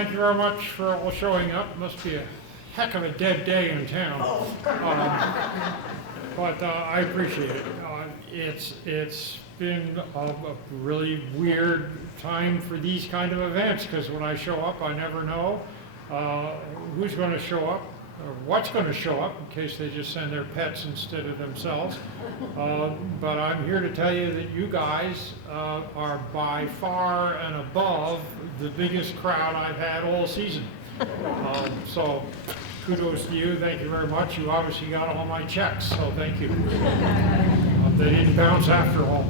thank you very much for all showing up. Must be a heck of a dead day in town. But I appreciate it. It's been a really weird time for these kind of events, because when I show up, I never know who's going to show up or what's going to show up, in case they just send their pets instead of themselves. But I'm here to tell you that you guys are by far and above the biggest crowd I've had all season. So kudos to you. Thank you very much. You obviously got all my checks, so thank you. They didn't bounce after all.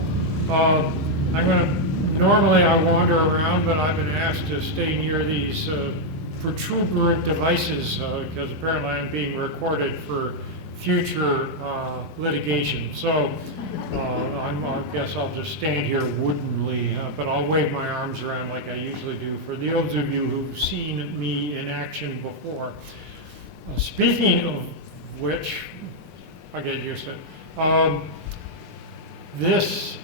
Normally I wander around, but I've been asked to stay near these protuberant devices because apparently I'm being recorded for future litigation. So I guess I'll just stand here woodenly, but I'll wave my arms around like I usually do for those of you who've seen me in action before. Speaking of which, I get used to it. This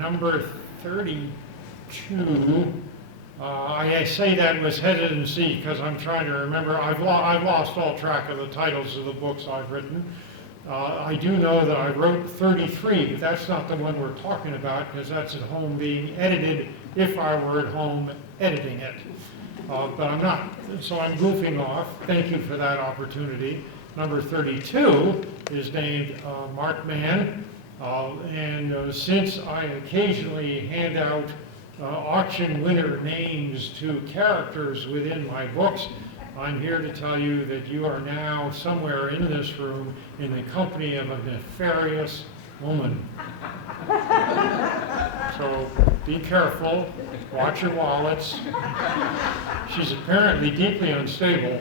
number 32, I say that with hesitancy because I'm trying to remember. I've lost all track of the titles of the books I've written. I do know that I wrote 33, but that's not the one we're talking about because that's at home being edited if I were at home editing it. But I'm not, so I'm goofing off. Thank you for that opportunity. Number 32 is named Mark Mann. And since I occasionally hand out auction winner names to characters within my books, I'm here to tell you that you are now somewhere in this room in the company of a nefarious woman. So be careful, watch your wallets. She's apparently deeply unstable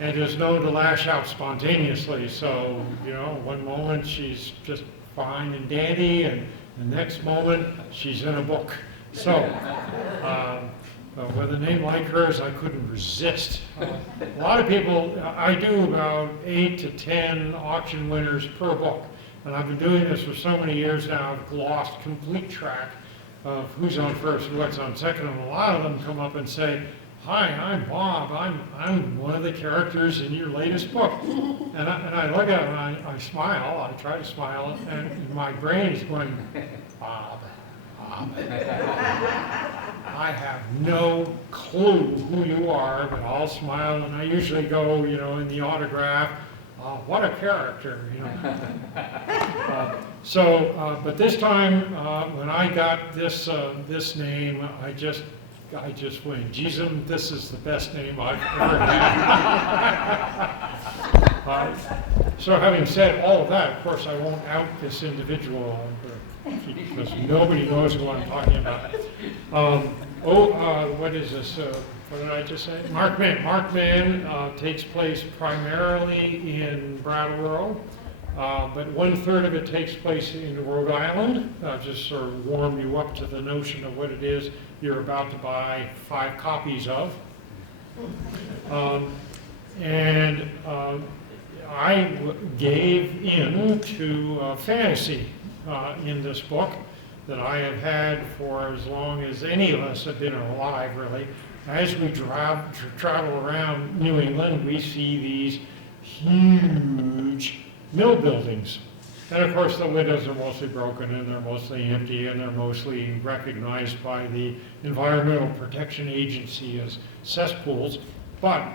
and is known to lash out spontaneously. So, you know, one moment she's just fine and dandy, and the next moment she's in a book. So, with a name like hers, I couldn't resist. A lot of people, I do about 8 to 10 auction winners per book. And I've been doing this for so many years now, I've lost complete track of who's on first and what's on second. And a lot of them come up and say, "Hi, I'm Bob. I'm one of the characters in your latest book." And I look at them and I smile. I try to smile, and my brain is going, Bob. I have no clue who you are, but I'll smile, and I usually go, you know, in the autograph, what a character, you know. But this time, when I got this name, I just went, "Jesus, this is the best name I've ever had." So having said all of that, of course, I won't out this individual because nobody knows who I'm talking about. What is this? What did I just say? Mark Mann. Mark Mann takes place primarily in Brattleboro, but 1/3 of it takes place in Rhode Island. Just sort of warm you up to the notion of what it is you're about to buy 5 copies of. I gave in to fantasy in this book that I have had for as long as any of us have been alive, really. As we travel around New England, we see these huge mill buildings. And of course, the windows are mostly broken, and they're mostly empty, and they're mostly recognized by the Environmental Protection Agency as cesspools. But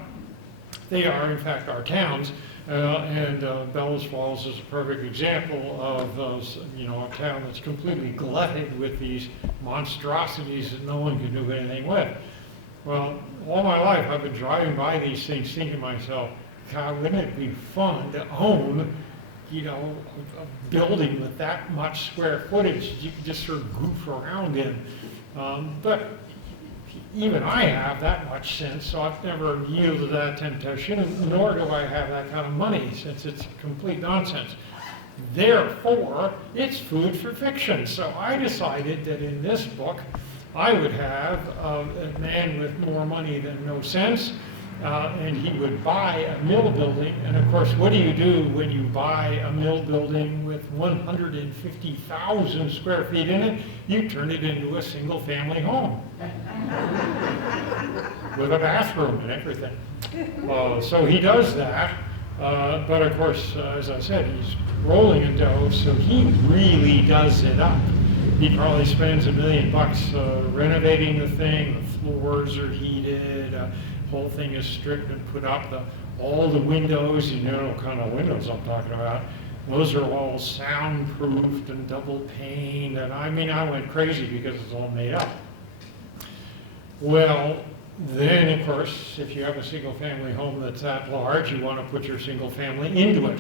they are, in fact, our towns. And Bellows Falls is a perfect example of a town that's completely glutted with these monstrosities that no one can do anything with. Well, all my life I've been driving by these things thinking to myself, God, wouldn't it be fun to own, a building with that much square footage that you could just sort of goof around in. But even I have that much sense, so I've never yielded to that temptation, nor do I have that kind of money, since it's complete nonsense. Therefore, it's food for fiction. So I decided that in this book, I would have a man with more money than no sense, and he would buy a mill building. And of course, what do you do when you buy a mill building with 150,000 square feet in it? You turn it into a single family home. with a bathroom and everything. So he does that, but of course, as I said, he's rolling in dough, so he really does it up. He probably spends $1 million renovating the thing. The floors are heated, whole thing is stripped and put up. All the windows, you know what kind of windows I'm talking about, those are all soundproofed and double paned, and I mean, I went crazy because it's all made up. Well, then of course, if you have a single family home that's that large, you want to put your single family into it.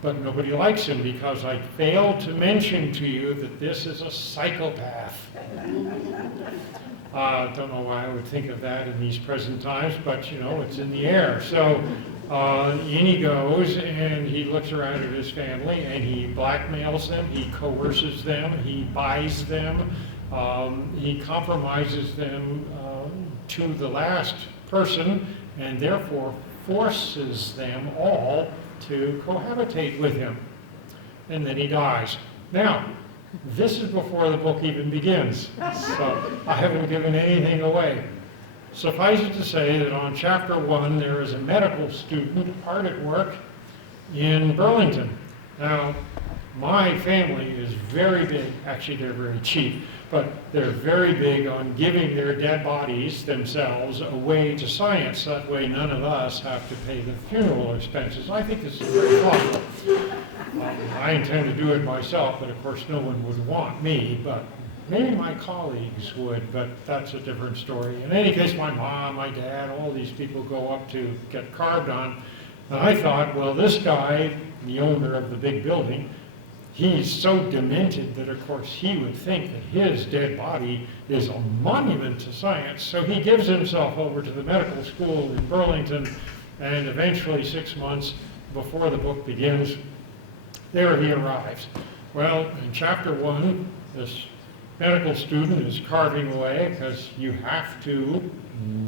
But nobody likes him because I failed to mention to you that this is a psychopath. Don't know why I would think of that in these present times, but you know, it's in the air. So in he goes, and he looks around at his family, and he blackmails them, he coerces them, he buys them, he compromises them to the last person, and therefore forces them all to cohabitate with him. And then he dies. Now, this is before the book even begins, so I haven't given anything away. Suffice it to say that on chapter 1, there is a medical student hard at work in Burlington. Now, my family is very big, actually they're very cheap, but they're very big on giving their dead bodies themselves away to science. That way none of us have to pay the funeral expenses. I think this is very thoughtful. I intend to do it myself, but of course no one would want me, but maybe my colleagues would, but that's a different story. In any case, my mom, my dad, all these people go up to get carved on. And I thought, well, this guy, the owner of the big building, he's so demented that, of course, he would think that his dead body is a monument to science. So he gives himself over to the medical school in Burlington, and eventually 6 months before the book begins, there he arrives. Well, in chapter 1, this medical student is carving away because you have to,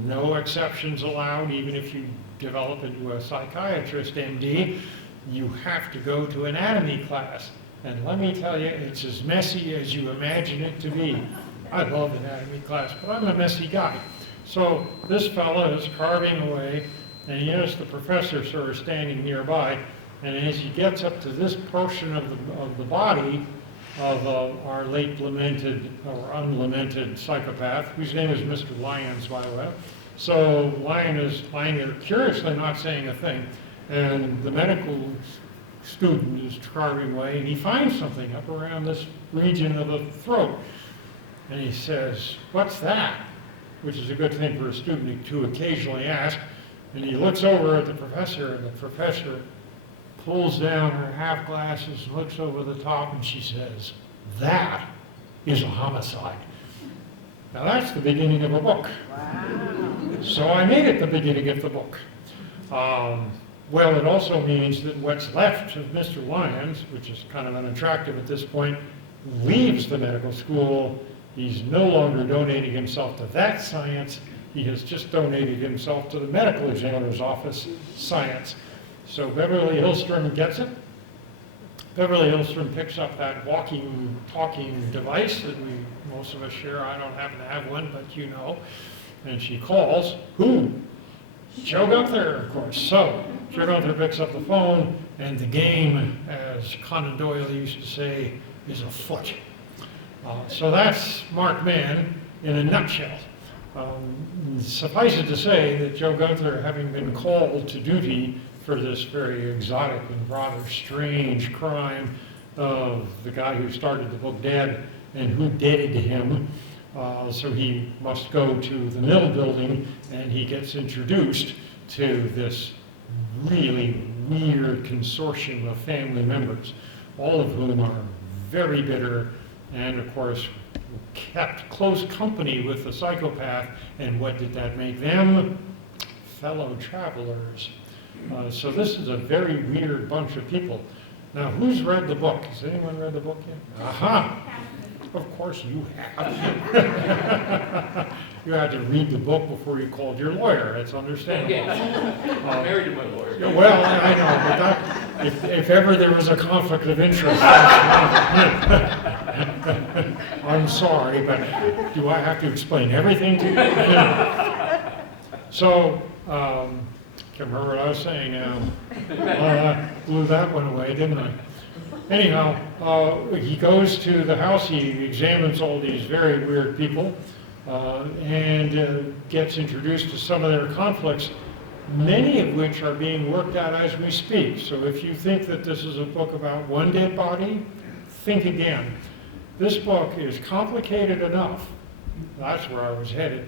no exceptions allowed, even if you develop into a psychiatrist, MD, you have to go to anatomy class. And let me tell you, it's as messy as you imagine it to be. I love anatomy class, but I'm a messy guy. So this fellow is carving away, and he has the professor sort of standing nearby, and as he gets up to this portion of the body of our late lamented or unlamented psychopath, whose name is Mr. Lyons, by the way. So Lyon is lying there curiously not saying a thing, and the medical student is carving away, and he finds something up around this region of the throat. And he says, "What's that?" Which is a good thing for a student to occasionally ask. And he looks over at the professor, and the professor pulls down her half glasses, looks over the top, and she says, "That is a homicide." Now that's the beginning of a book. Wow. So I made it the beginning of the book. Well, it also means that what's left of Mr. Lyons, which is kind of unattractive at this point, leaves the medical school. He's no longer donating himself to that science. He has just donated himself to the medical examiner's office science. So Beverly Hillstrom gets it. Beverly Hillstrom picks up that walking, talking device that most of us share. I don't happen to have one, but you know. And she calls, who? Joe Gunther, of course. So Joe Gunther picks up the phone, and the game, as Conan Doyle used to say, is afoot. So that's Mark Mann in a nutshell. Suffice it to say that Joe Gunther, having been called to duty for this very exotic and rather strange crime of the guy who started the book dead and who deaded him, so he must go to the mill building, and he gets introduced to this really weird consortium of family members, all of whom are very bitter and, of course, kept close company with the psychopath. And what did that make them? Fellow travelers. So this is a very weird bunch of people. Now, who's read the book? Has anyone read the book yet? Aha! Of course you have. You had to read the book before you called your lawyer. That's understandable. Yes. I'm married to my lawyer. Well, I know, but if ever there was a conflict of interest. I'm sorry, but do I have to explain everything to you? So, can't remember what I was saying now. Blew that one away, didn't I? Anyhow, he goes to the house, he examines all these very weird people, and gets introduced to some of their conflicts, many of which are being worked out as we speak. So if you think that this is a book about one dead body, think again. This book is complicated enough. That's where I was headed.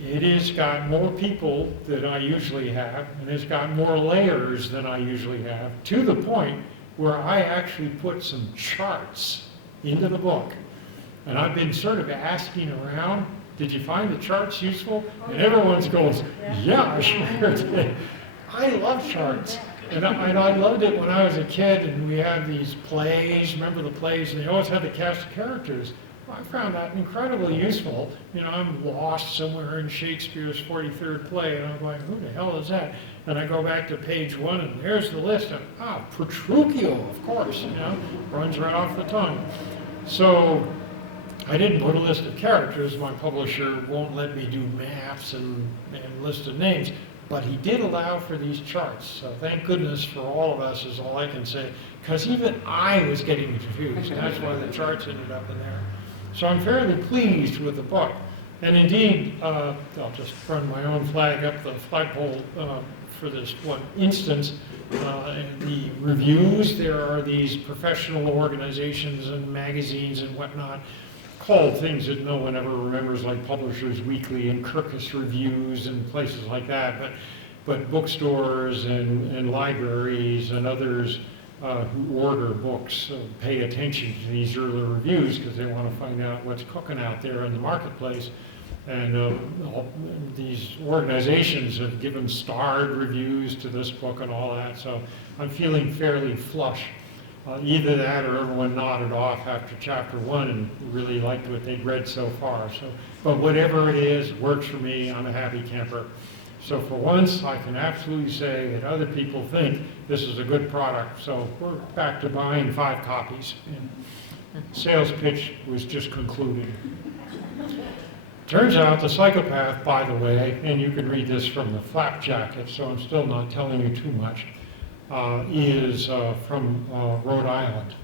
It has got more people than I usually have, and it's got more layers than I usually have, to the point where I actually put some charts into the book. And I've been sort of asking around, did you find the charts useful? And everyone's going, yeah, I sure did. I love charts. And I loved it when I was a kid, and we had these plays, remember the plays, and they always had the cast of characters. I found that incredibly useful. You know, I'm lost somewhere in Shakespeare's 43rd play, and I'm going, who the hell is that? And I go back to page 1, and there's the list, and Petruchio, of course, you know, runs right off the tongue. So I didn't put a list of characters. My publisher won't let me do maps and list of names, but he did allow for these charts. So thank goodness for all of us is all I can say, because even I was getting confused, and that's why the charts ended up in there. So I'm fairly pleased with the book. And indeed, I'll just run my own flag up the flagpole for this one instance. The reviews, there are these professional organizations and magazines and whatnot called things that no one ever remembers, like Publishers Weekly and Kirkus Reviews and places like that. But bookstores and libraries and others who order books pay attention to these early reviews because they want to find out what's cooking out there in the marketplace. And these organizations have given starred reviews to this book and all that, so I'm feeling fairly flush. Either that or everyone nodded off after chapter 1 and really liked what they'd read so far. So, but whatever it is, it works for me. I'm a happy camper. So for once, I can absolutely say that other people think this is a good product. So we're back to buying 5 copies. And sales pitch was just concluded. Turns out the psychopath, by the way, and you can read this from the flap jacket, so I'm still not telling you too much, is from Rhode Island.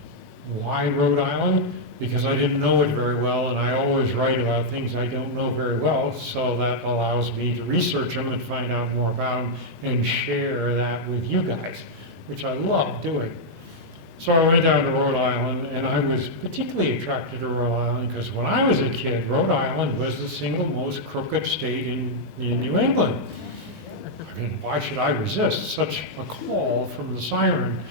Why Rhode Island? Because I didn't know it very well, and I always write about things I don't know very well, so that allows me to research them and find out more about them and share that with you guys, which I love doing. So I went down to Rhode Island, and I was particularly attracted to Rhode Island because when I was a kid, Rhode Island was the single most crooked state in New England. I mean, why should I resist such a call from the siren?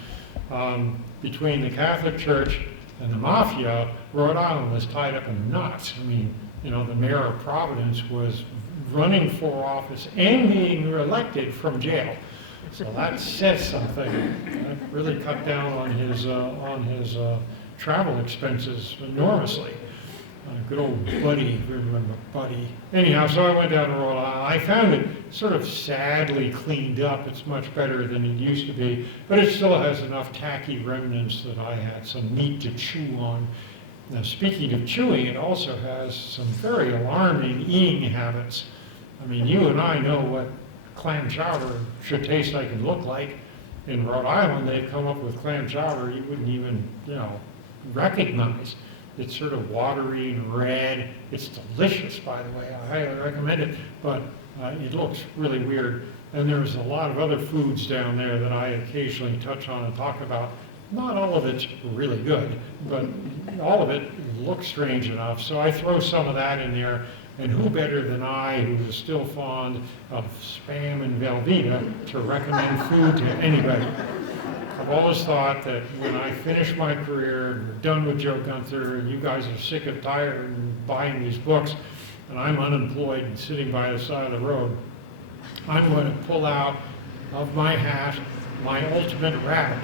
Between the Catholic Church and the mafia, Rhode Island was tied up in knots. I mean, you know, the mayor of Providence was running for office and being reelected from jail. So that says something. That really cut down on his travel expenses enormously. Good old Buddy, remember Buddy. Anyhow, so I went down to Rhode Island. I found it sort of sadly cleaned up. It's much better than it used to be, but it still has enough tacky remnants that I had some meat to chew on. Now, speaking of chewing, it also has some very alarming eating habits. I mean, you and I know what clam chowder should taste like and look like. In Rhode Island, they've come up with clam chowder you wouldn't even, recognize. It's sort of watery and red. It's delicious, by the way. I highly recommend it, but it looks really weird. And there's a lot of other foods down there that I occasionally touch on and talk about. Not all of it's really good, but all of it looks strange enough. So I throw some of that in there. And who better than I, who is still fond of Spam and Velveeta, to recommend food to anybody? I've always thought that when I finish my career and we're done with Joe Gunther and you guys are sick and tired of buying these books and I'm unemployed and sitting by the side of the road, I'm going to pull out of my hat my ultimate rabbit,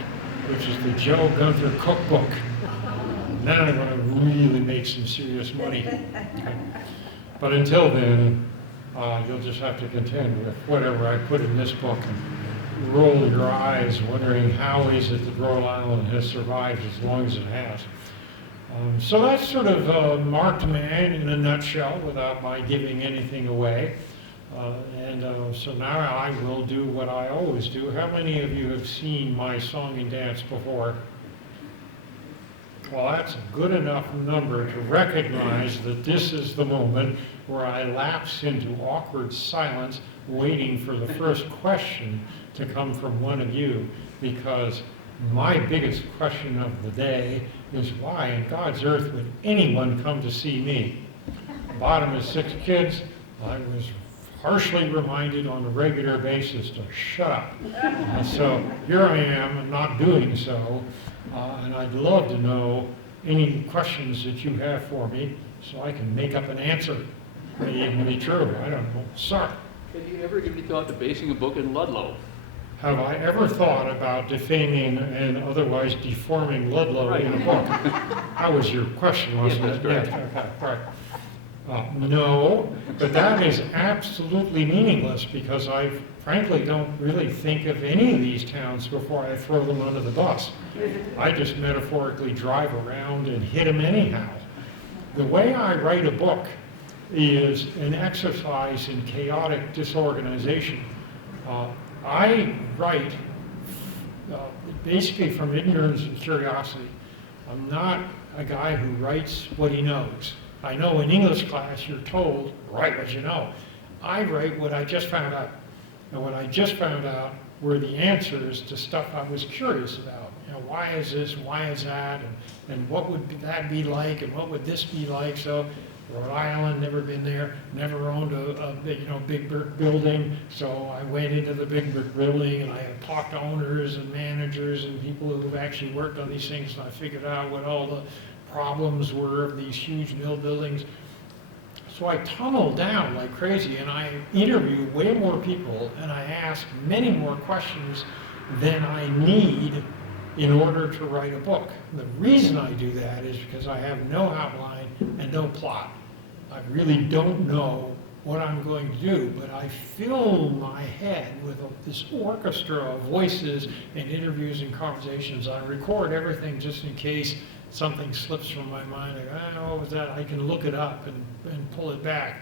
which is the Joe Gunther cookbook. And then I'm going to really make some serious money. Okay. But until then, you'll just have to contend with whatever I put in this book and roll your eyes wondering how is it that Rhode Island has survived as long as it has. So that's sort of a marked man in a nutshell without my giving anything away. So now I will do what I always do. How many of you have seen my song and dance before? Well, that's a good enough number to recognize that this is the moment where I lapse into awkward silence, waiting for the first question to come from one of you, because my biggest question of the day is, why in God's earth would anyone come to see me? Bottom of 6 kids, I was harshly reminded on a regular basis to shut up. And so here I am not doing so, and I'd love to know any questions that you have for me so I can make up an answer. It may even be true, I don't know. Sorry. Have you ever given any thought to basing a book in Ludlow? Have I ever thought about defaming and otherwise deforming Ludlow in a book? That was your question, wasn't Yes, it? that's correct. Yes, okay, right. No, but that is absolutely meaningless because I frankly don't really think of any of these towns before I throw them under the bus. I just metaphorically drive around and hit them anyhow. The way I write a book is an exercise in chaotic disorganization. I write basically from ignorance and curiosity. I'm not a guy who writes what he knows. I know in English class you're told, write what you know. I write what I just found out. And what I just found out were the answers to stuff I was curious about. You know, why is this, why is that, and what would that be like, and what would this be like? So Rhode Island, never been there, never owned a big brick building, so I went into the big brick building and I had talked to owners and managers and people who've actually worked on these things, and I figured out what all the problems were of these huge mill buildings. So I tunneled down like crazy and I interviewed way more people and I asked many more questions than I need in order to write a book. The reason I do that is because I have no outline and no plot. I really don't know what I'm going to do, but I fill my head with this orchestra of voices and interviews and conversations. I record everything just in case something slips from my mind. Like, oh, what was that? I can look it up and pull it back.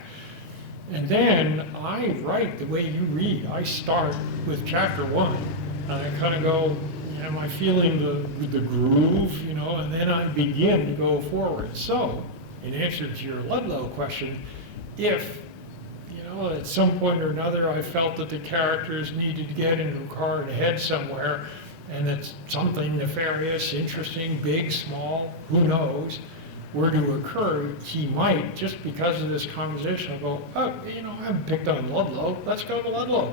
And then I write the way you read. I start with chapter 1, and I kind of go, am I feeling the groove, and then I begin to go forward. So, in answer to your Ludlow question, if, at some point or another I felt that the characters needed to get into a car and head somewhere, and that something nefarious, interesting, big, small, who knows, were to occur, he might, just because of this conversation, go, oh, I haven't picked on Ludlow, let's go to Ludlow.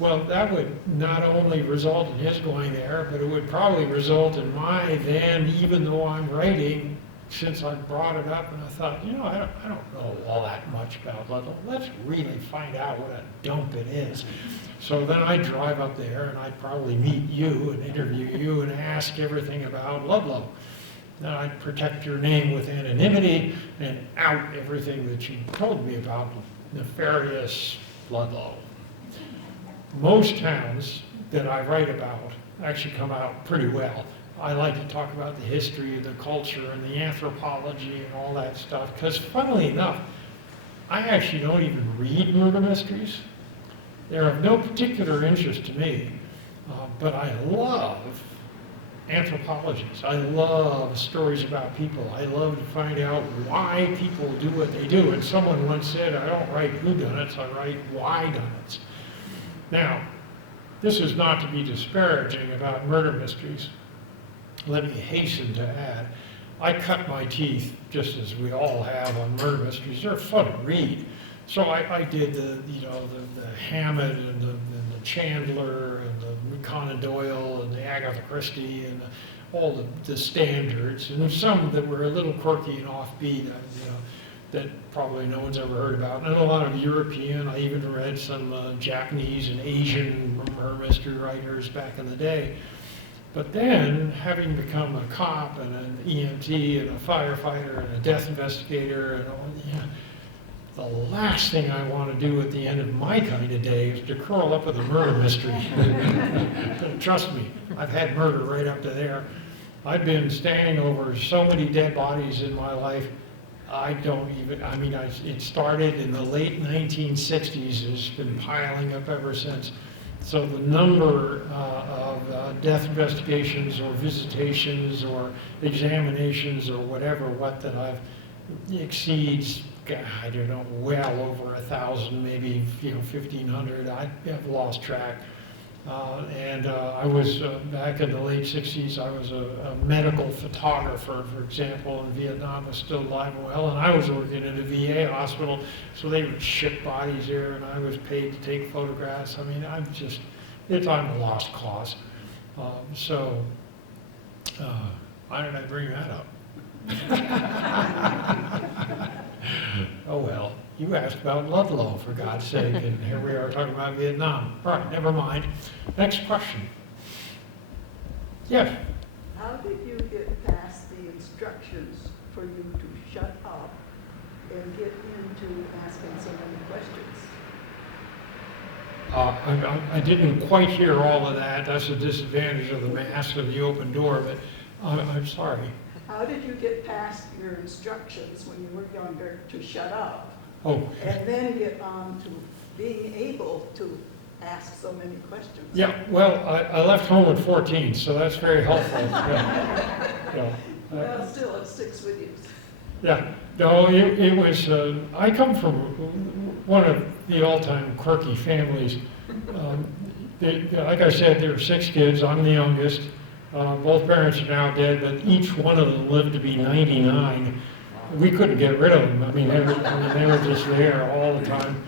Well, that would not only result in his going there, but it would probably result in my then, even though I'm writing, since I brought it up and I thought, I don't know all that much about Ludlow. Let's really find out what a dump it is. So then I'd drive up there and I'd probably meet you and interview you and ask everything about Ludlow. Then I'd protect your name with anonymity and out everything that you told me about nefarious Ludlow. Most towns that I write about actually come out pretty well. I like to talk about the history, the culture, and the anthropology and all that stuff, because funnily enough, I actually don't even read murder mysteries. They're of no particular interest to me, but I love anthropologies. I love stories about people. I love to find out why people do what they do. And someone once said, I don't write whodunits, I write whydunits. Now, this is not to be disparaging about murder mysteries. Let me hasten to add, I cut my teeth, just as we all have, on murder mysteries. They're fun to read. So I did the Hammett and the Chandler and the Conan Doyle and the Agatha Christie and all the standards, and there's some that were a little quirky and offbeat, that probably no one's ever heard about. And a lot of European, I even read some Japanese and Asian murder mystery writers back in the day. But then, having become a cop and an EMT and a firefighter and a death investigator and all, the last thing I want to do at the end of my kind of day is to curl up with a murder mystery. Trust me, I've had murder right up to there. I've been standing over so many dead bodies in my life, I don't even, I mean, it started in the late 1960s, it's been piling up ever since. So the number of death investigations or visitations or examinations or whatever, that I've exceeds, I don't know, well over 1,000, maybe 1,500. I've lost track. I was, back in the late 60s, I was a medical photographer, for example, in Vietnam. Was still alive and well, and I was working at a VA hospital, so they would ship bodies there, and I was paid to take photographs. I mean, I'm a lost cause. Why did I bring that up? Oh well, you asked about Ludlow, for God's sake, and here we are talking about Vietnam. All right, never mind. Next question. Yes? How did you get past the instructions for you to shut up and get into asking so many questions? I didn't quite hear all of that. That's a disadvantage of the mask of the open door, but I'm sorry. How did you get past your instructions when you were younger to shut up? Oh. And then get on to being able to ask so many questions? Yeah, well, I left home at 14, so that's very helpful. Yeah. Well, still, it sticks with you. Yeah, no, it was, I come from one of the all-time quirky families. Like I said, there were 6 kids, I'm the youngest. Both parents are now dead, but each one of them lived to be 99. We couldn't get rid of them. I mean, they were just there all the time.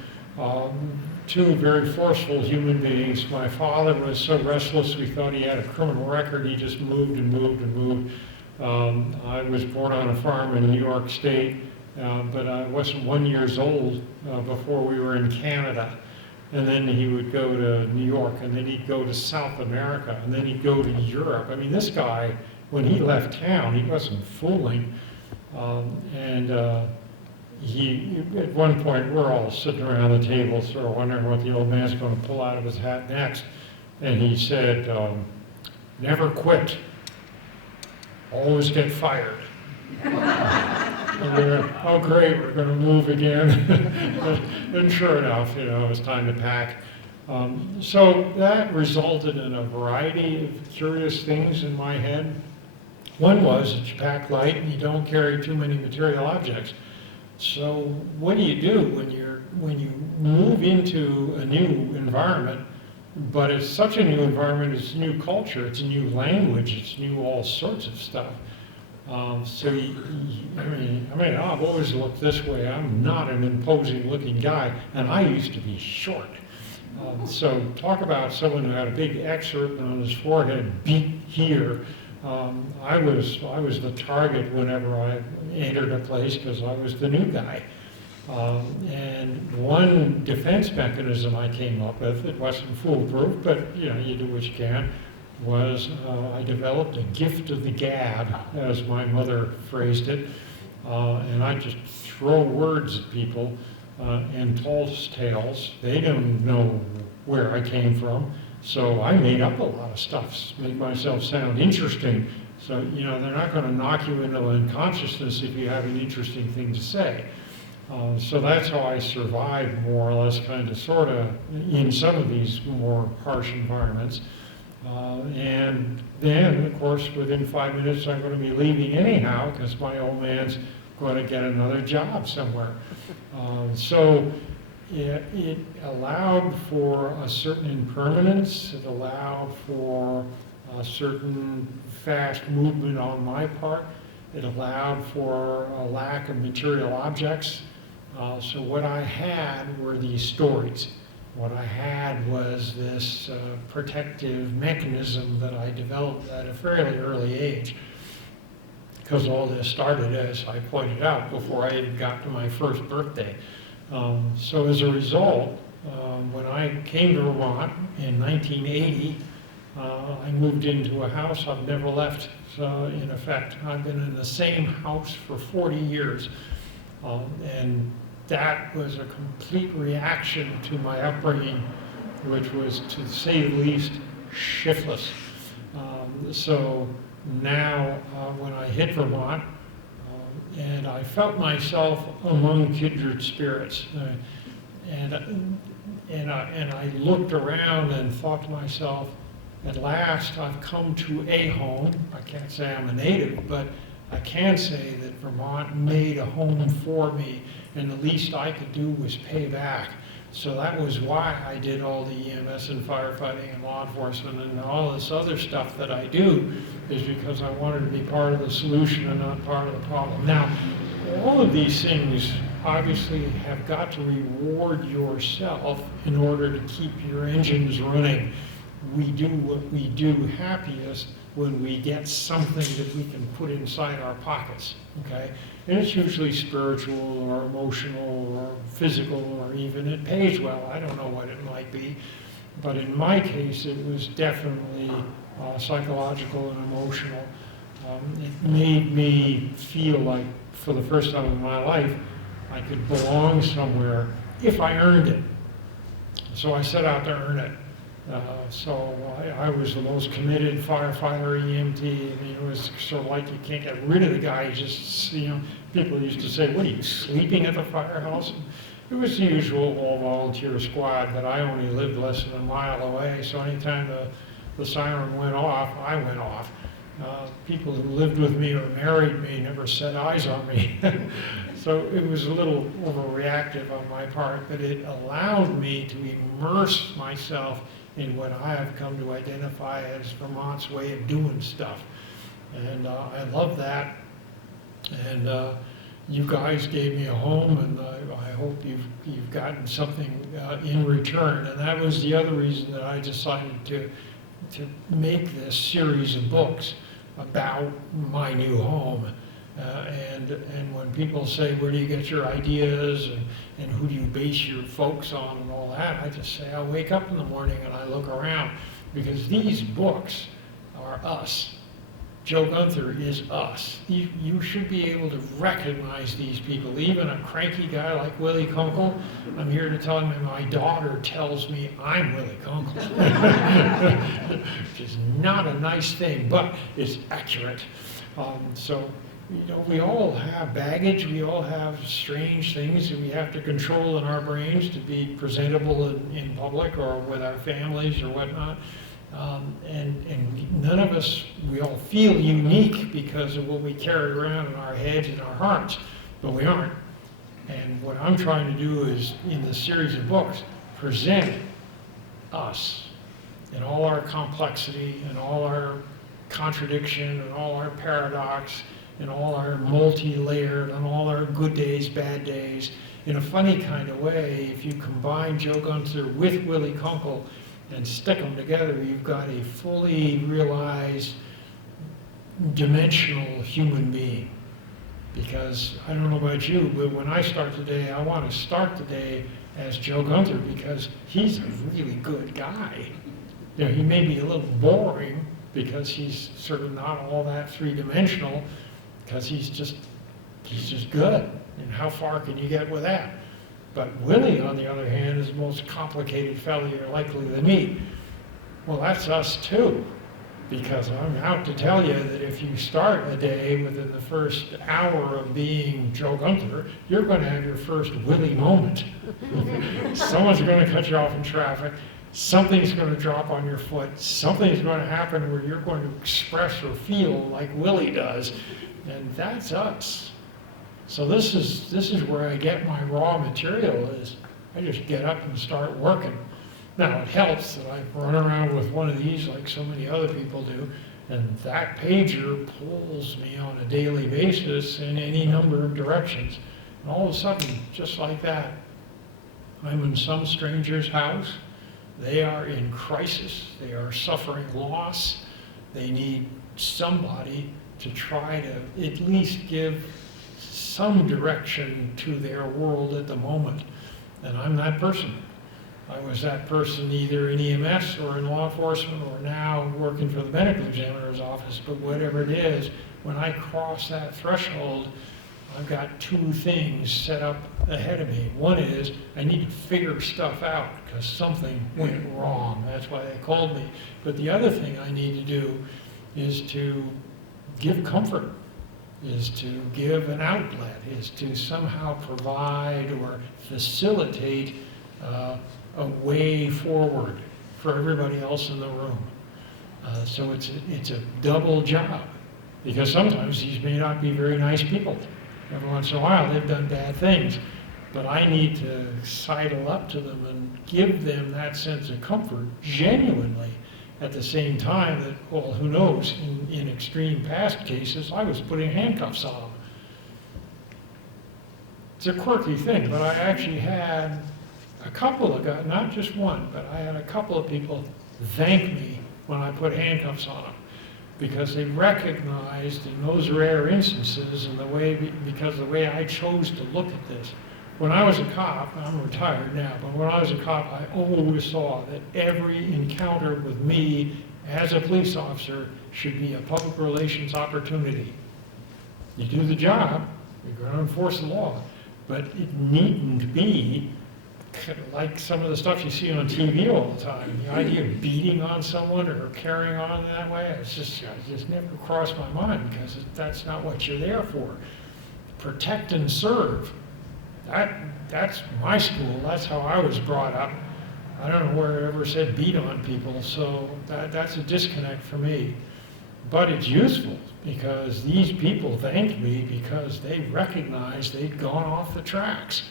2 very forceful human beings. My father was so restless, we thought he had a criminal record. He just moved and moved and moved. I was born on a farm in New York State, but I wasn't 1 year old before we were in Canada. And then he would go to New York, and then he'd go to South America, and then he'd go to Europe. I mean, this guy, when he left town, he wasn't fooling. He, at one point, we're all sitting around the table, sort of wondering what the old man's going to pull out of his hat next. And he said, never quit, always get fired. And we went, oh great, we're going to move again. And sure enough, it was time to pack. So that resulted in a variety of curious things in my head. One was that you pack light and you don't carry too many material objects. So what do you do when you move into a new environment, but it's such a new environment, it's a new culture, it's a new language, it's new all sorts of stuff. I've always looked this way. I'm not an imposing looking guy, and I used to be short. So talk about someone who had a big X written on his forehead, beat here. I was the target whenever I entered a place because I was the new guy. And one defense mechanism I came up with, it wasn't foolproof, but you do what you can, was I developed a gift of the gab, as my mother phrased it, and I just throw words at people in tall tales. They don't know where I came from, so I made up a lot of stuff to make myself sound interesting. So, they're not going to knock you into unconsciousness if you have an interesting thing to say. So that's how I survived, more or less, kind of, sort of, in some of these more harsh environments. And then, of course, within 5 minutes, I'm going to be leaving anyhow because my old man's going to get another job somewhere. So it allowed for a certain impermanence. It allowed for a certain fast movement on my part. It allowed for a lack of material objects. So what I had were these stories. What I had was this protective mechanism that I developed at a fairly early age, because all this started, as I pointed out, before I had got to my first birthday. So as a result, when I came to Vermont in 1980, I moved into a house I've never left. So in effect, I've been in the same house for 40 years. And that was a complete reaction to my upbringing, which was, to say the least, shiftless. So now when I hit Vermont, and I felt myself among kindred spirits. And I looked around and thought to myself, at last I've come to a home. I can't say I'm a native, but I can say that Vermont made a home for me, and the least I could do was pay back. So that was why I did all the EMS and firefighting and law enforcement and all this other stuff that I do, is because I wanted to be part of the solution and not part of the problem. Now, all of these things obviously have got to reward yourself in order to keep your engines running. We do what we do happiest when we get something that we can put inside our pockets, okay? And it's usually spiritual or emotional or physical, or even it pays well. I don't know what it might be. But in my case, it was definitely psychological and emotional. It made me feel like, for the first time in my life, I could belong somewhere if I earned it. So I set out to earn it. So I was the most committed firefighter, EMT. I mean, it was sort of like you can't get rid of the guy. You just, people used to say, what are you, sleeping at the firehouse? And it was the usual all-volunteer squad, but I only lived less than a mile away, so anytime the siren went off, I went off. People who lived with me or married me never set eyes on me. So it was a little overreactive on my part, but it allowed me to immerse myself in what I have come to identify as Vermont's way of doing stuff. And I love that. And you guys gave me a home, and I hope you've gotten something in return. And that was the other reason that I decided to make this series of books about my new home. And when people say, where do you get your ideas, and who do you base your folks on and all that, I just say, I wake up in the morning and I look around, because these books are us. Joe Gunther is us. You should be able to recognize these people. Even a cranky guy like Willie Kunkel, I'm here to tell him my daughter tells me I'm Willie Kunkel. Which is not a nice thing, but it's accurate. So, we all have baggage, we all have strange things that we have to control in our brains to be presentable in public or with our families or whatnot. And none of us, we all feel unique because of what we carry around in our heads and our hearts, but we aren't. And what I'm trying to do is, in this series of books, present us in all our complexity and all our contradiction and all our paradox and all our multi-layered and all our good days, bad days, in a funny kind of way. If you combine Joe Gunther with Willie Kunkel and stick them together, you've got a fully realized, dimensional human being. Because, I don't know about you, but when I start the day, I want to start the day as Joe Gunther, because he's a really good guy. He may be a little boring because he's sort of not all that three-dimensional, because he's just good. And how far can you get with that? But Willie, on the other hand, is the most complicated fellow you're likely to meet. Well, that's us too, because I'm out to tell you that if you start a day within the first hour of being Joe Gunther, you're going to have your first Willie moment. Someone's going to cut you off in traffic. Something's going to drop on your foot. Something's going to happen where you're going to express or feel like Willie does. And that's us. So this is where I get my raw material, is I just get up and start working. Now, it helps that I run around with one of these like so many other people do, and that pager pulls me on a daily basis in any number of directions. And all of a sudden, just like that, I'm in some stranger's house. They are in crisis. They are suffering loss. They need somebody to try to at least give some direction to their world at the moment. And I'm that person. I was that person either in EMS or in law enforcement or now working for the medical examiner's office. But whatever it is, when I cross that threshold, I've got two things set up ahead of me. One is I need to figure stuff out because something went wrong. That's why they called me. But the other thing I need to do is to give comfort, is to give an outlet, is to somehow provide or facilitate a way forward for everybody else in the room. So it's a double job, because sometimes these may not be very nice people. Every once in a while they've done bad things, but I need to sidle up to them and give them that sense of comfort genuinely, at the same time that, well, who knows, in extreme past cases, I was putting handcuffs on them. It's a quirky thing, but I actually had a couple of guys, not just one, but I had a couple of people thank me when I put handcuffs on them, because they recognized in those rare instances, and because the way I chose to look at this. When I was a cop, I'm retired now, but when I was a cop, I always saw that every encounter with me as a police officer should be a public relations opportunity. You do the job, you're going to enforce the law, but it needn't be like some of the stuff you see on TV all the time. The idea of beating on someone or carrying on that way, it just never crossed my mind, because that's not what you're there for. Protect and serve. That's my school. That's how I was brought up. I don't know where it ever said beat on people, so that's a disconnect for me. But it's useful, because these people thanked me because they recognized they'd gone off the tracks.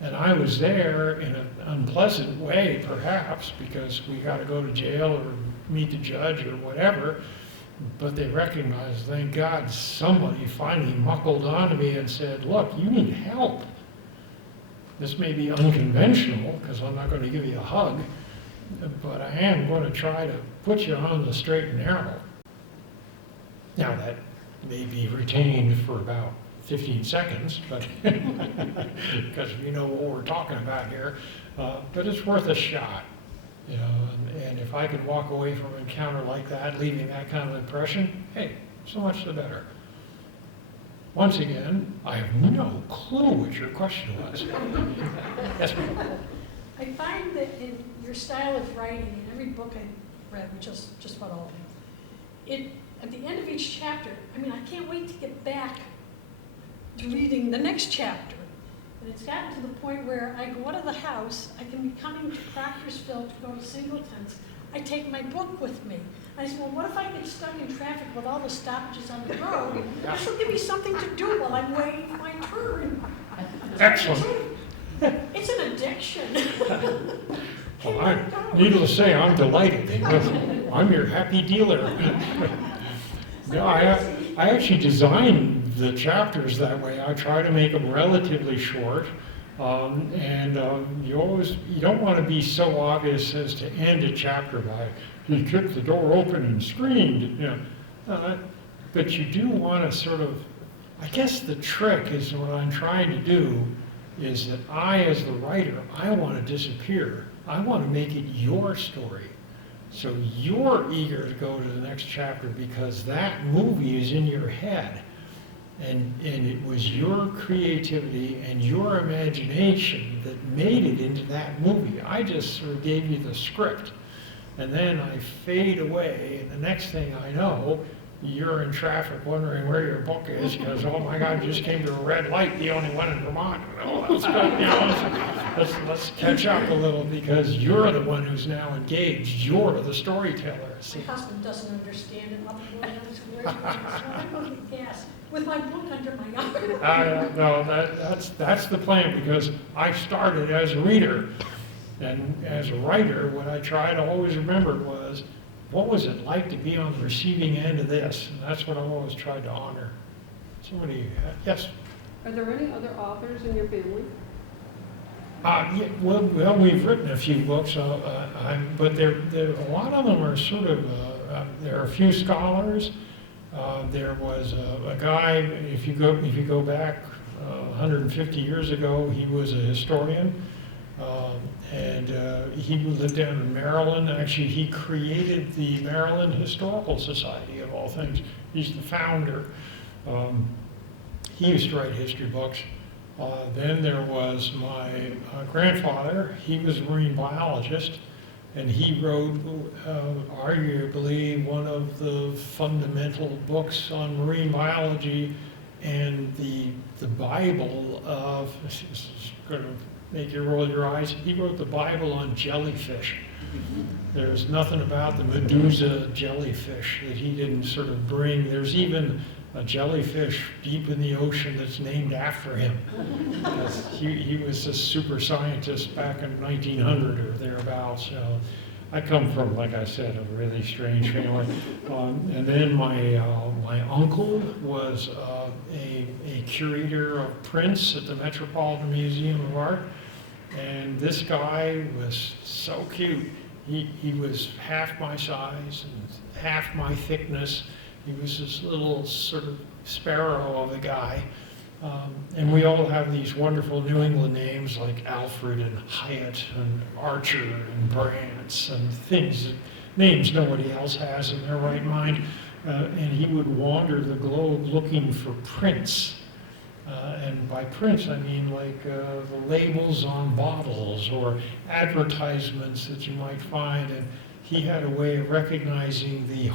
And I was there in an unpleasant way, perhaps, because we got to go to jail or meet the judge or whatever. But they recognized, thank God, somebody finally muckled onto me and said, look, you need help. This may be unconventional, because I'm not going to give you a hug, but I am going to try to put you on the straight and narrow. Now, that may be retained for about 15 seconds, but because we know what we're talking about here, but it's worth a shot, you know, and if I can walk away from an encounter like that, leaving that kind of impression, hey, so much the better. Once again, I have no clue what your question was. Yes, ma'am. I find that in your style of writing, in every book I read, which is just about all of them, at the end of each chapter, I mean, I can't wait to get back to reading the next chapter. And it's gotten to the point where I go out of the house, I can be coming to Proctorsville to go to Singleton's, I take my book with me. I said, well, what if I get stuck in traffic with all the stoppages on the road? This will give me something to do while I'm waiting for my turn. Excellent. It's an addiction. Well, needless to say, I'm delighted. I'm your happy dealer. No, I actually designed the chapters that way. I try to make them relatively short. You don't want to be so obvious as to end a chapter by, he kicked the door open and screamed, you know. But you do want to sort of, I guess the trick is what I'm trying to do is that I, as the writer, I want to disappear. I want to make it your story. So you're eager to go to the next chapter because that movie is in your head. And it was your creativity and your imagination that made it into that movie. I just sort of gave you the script. And then I fade away, and the next thing I know, you're in traffic wondering where your book is because, oh my God, you just came to a red light, the only one in Vermont. Oh, that's good. You know, let's catch up a little because you're the one who's now engaged. You're the storyteller. My husband doesn't understand it. I'll be going on his words, so I'm going to gas with my book under my arm. No, that's the plan because I started as a reader. And as a writer, what I tried to always remember was, what was it like to be on the receiving end of this? And that's what I've always tried to honor. Yes? Are there any other authors in your family? Yeah, well, we've written a few books, but a lot of them are sort of, there are a few scholars. There was a guy, if you go back 150 years ago, he was a historian. He lived down in Maryland. Actually, he created the Maryland Historical Society, of all things. He's the founder. He used to write history books. Then there was my grandfather. He was a marine biologist. And he wrote arguably one of the fundamental books on marine biology and the Bible of, this is going to make you roll your eyes, he wrote the Bible on jellyfish. There's nothing about the Medusa jellyfish that he didn't sort of bring. There's even a jellyfish deep in the ocean that's named after him. He was a super scientist back in 1900 or thereabouts. So I come from, like I said, a really strange family. And then my uncle was a curator of prints at the Metropolitan Museum of Art. And this guy was so cute. He was half my size and half my thickness. He was this little sort of sparrow of a guy. And we all have these wonderful New England names like Alfred and Hyatt and Archer and Brantz and things, names nobody else has in their right mind. And he would wander the globe looking for prints. And by prints, I mean like the labels on bottles or advertisements that you might find. And he had a way of recognizing the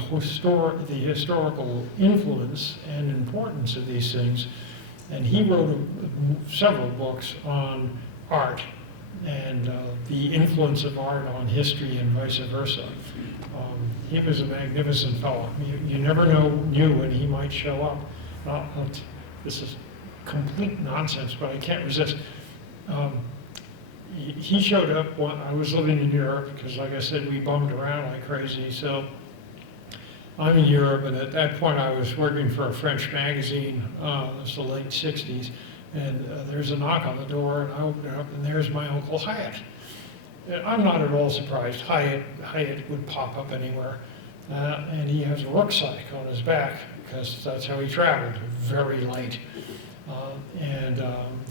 historical influence and importance of these things. And he wrote several books on art and the influence of art on history and vice versa. He was a magnificent fellow. You never knew when he might show up. This is complete nonsense, but I can't resist. He showed up when I was living in Europe because, like I said, we bummed around like crazy. So I'm in Europe, and at that point I was working for a French magazine. It was the late 60s, and there's a knock on the door, and I open it up, and there's my Uncle Hyatt. And I'm not at all surprised. Hyatt would pop up anywhere. And he has a rucksack on his back because that's how he traveled, very light. And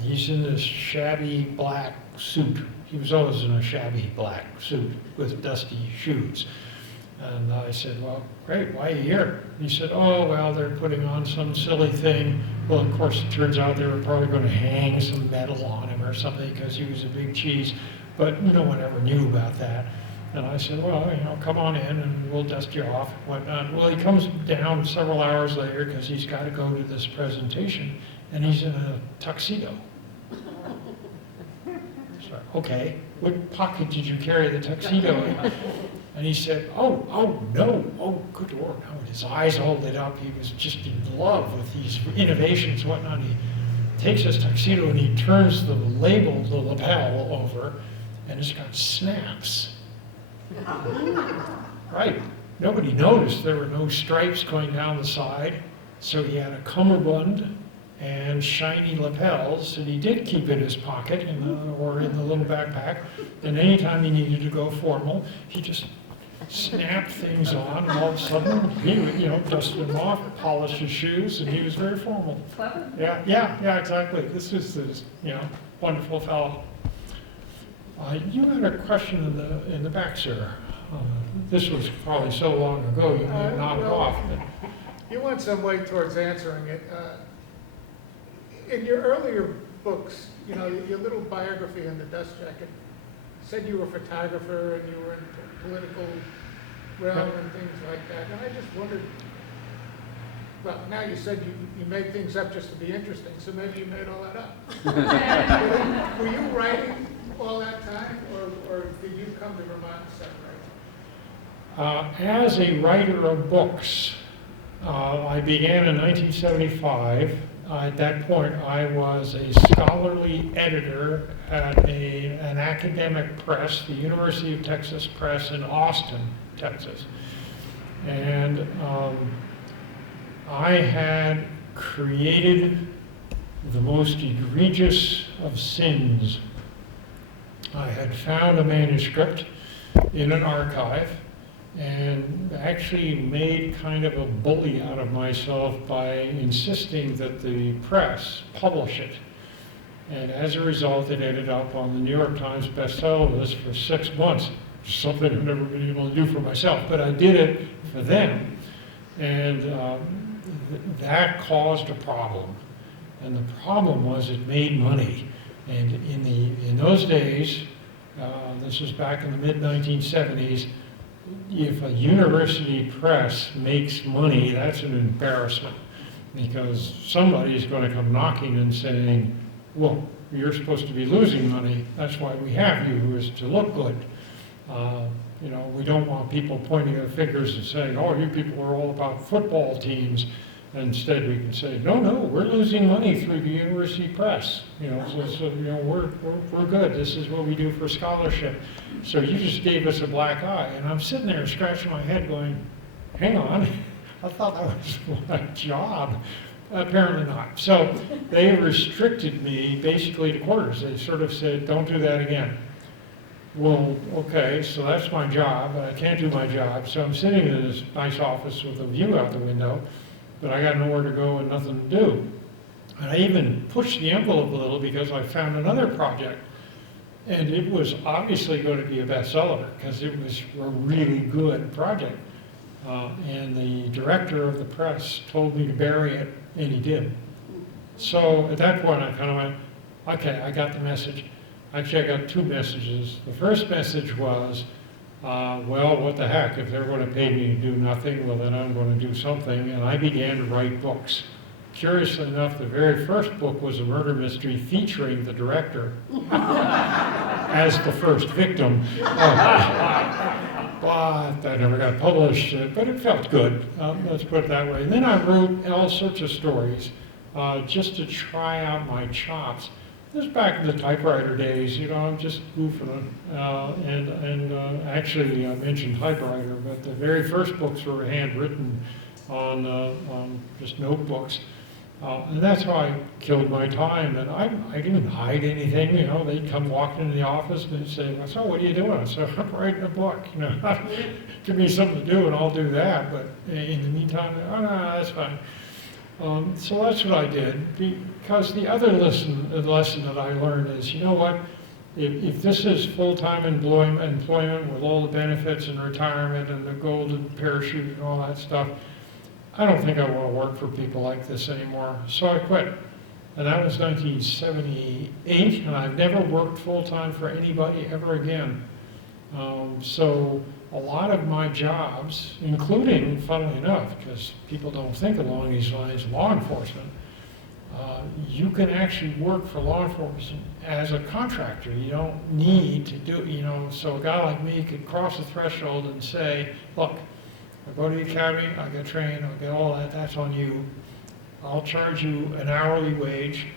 he's in this shabby black suit. He was always in a shabby black suit with dusty shoes. And I said, well, great, why are you here? He said, oh, well, they're putting on some silly thing. Well, of course, it turns out they were probably going to hang some medal on him or something because he was a big cheese. But no one ever knew about that. And I said, well, come on in and we'll dust you off and whatnot. Well, he comes down several hours later because he's got to go to this presentation, and he's in a tuxedo. So, okay, what pocket did you carry the tuxedo in? And he said, oh, no, oh, good Lord, no. And his eyes all lit up. He was just in love with these innovations and whatnot. He takes his tuxedo and he turns the label, the lapel over, and it's got snaps. Right. Nobody noticed there were no stripes going down the side, so he had a cummerbund and shiny lapels, and he did keep in his pocket or in the little backpack. And anytime he needed to go formal, he just snapped things on, and all of a sudden he would, dusted them off, polished his shoes, and he was very formal. Clever. Yeah, exactly. This is this, wonderful fellow. You had a question in the back, sir. This was probably so long ago you may have knocked off. But You went some way towards answering it. In your earlier books, your little biography in the dust jacket said you were a photographer and you were in the political realm and things like that. And I just wondered, well, now you said you made things up just to be interesting, so maybe you made all that up. Were you writing all that time, or did you come to Vermont and separate? As a writer of books, I began in 1975. At that point, I was a scholarly editor at an academic press, the University of Texas Press in Austin, Texas. And I had created the most egregious of sins. I had found a manuscript in an archive and actually made kind of a bully out of myself by insisting that the press publish it. And as a result, it ended up on the New York Times bestseller list for 6 months, something I've never been able to do for myself, but I did it for them. And that caused a problem. And the problem was it made money. And in those days, This was back in the mid-1970s. If a university press makes money, that's an embarrassment, because somebody's going to come knocking and saying, well, you're supposed to be losing money, that's why we have you, is to look good. You know, we don't want people pointing their fingers and saying, oh, you people are all about football teams. Instead, we can say, no, we're losing money through the university press. You know, so you know, we're good. This is what we do for scholarship. So you just gave us a black eye. And I'm sitting there scratching my head going, hang on, I thought that was my job. Apparently not. So they restricted me basically to quarters. They sort of said, don't do that again. Well, okay, so that's my job, but I can't do my job. So I'm sitting in this nice office with a view out the window, but I got nowhere to go and nothing to do. And I even pushed the envelope a little because I found another project. And it was obviously going to be a bestseller because it was a really good project. And the director of the press told me to bury it, and he did. So at that point, I kind of went, okay, I got the message. Actually, I got two messages. The first message was, well, what the heck, if they're going to pay me to do nothing, well, then I'm going to do something. And I began to write books. Curiously enough, the very first book was a murder mystery featuring the director as the first victim. But I never got published, but it felt good, let's put it that way. And then I wrote all sorts of stories just to try out my chops. This was back in the typewriter days, you know, I'm just goofing. Actually, I mentioned typewriter, but the very first books were handwritten on just notebooks. And that's how I killed my time. And I didn't hide anything, you know. They'd come walking into the office and they'd say, so what are you doing? I said, I'm writing a book, you know. Give me something to do and I'll do that. But in the meantime, oh, no, that's fine. So that's what I did. Because the other lesson that I learned is, you know what? If this is full-time employment with all the benefits and retirement and the golden parachute and all that stuff, I don't think I want to work for people like this anymore. So I quit. And that was 1978, and I've never worked full-time for anybody ever again. So a lot of my jobs, including, funnily enough, because people don't think along these lines, law enforcement, you can actually work for law enforcement as a contractor. You don't need to do, you know, so a guy like me could cross the threshold and say, look, I go to the academy, I get trained, I get all that, that's on you. I'll charge you an hourly wage.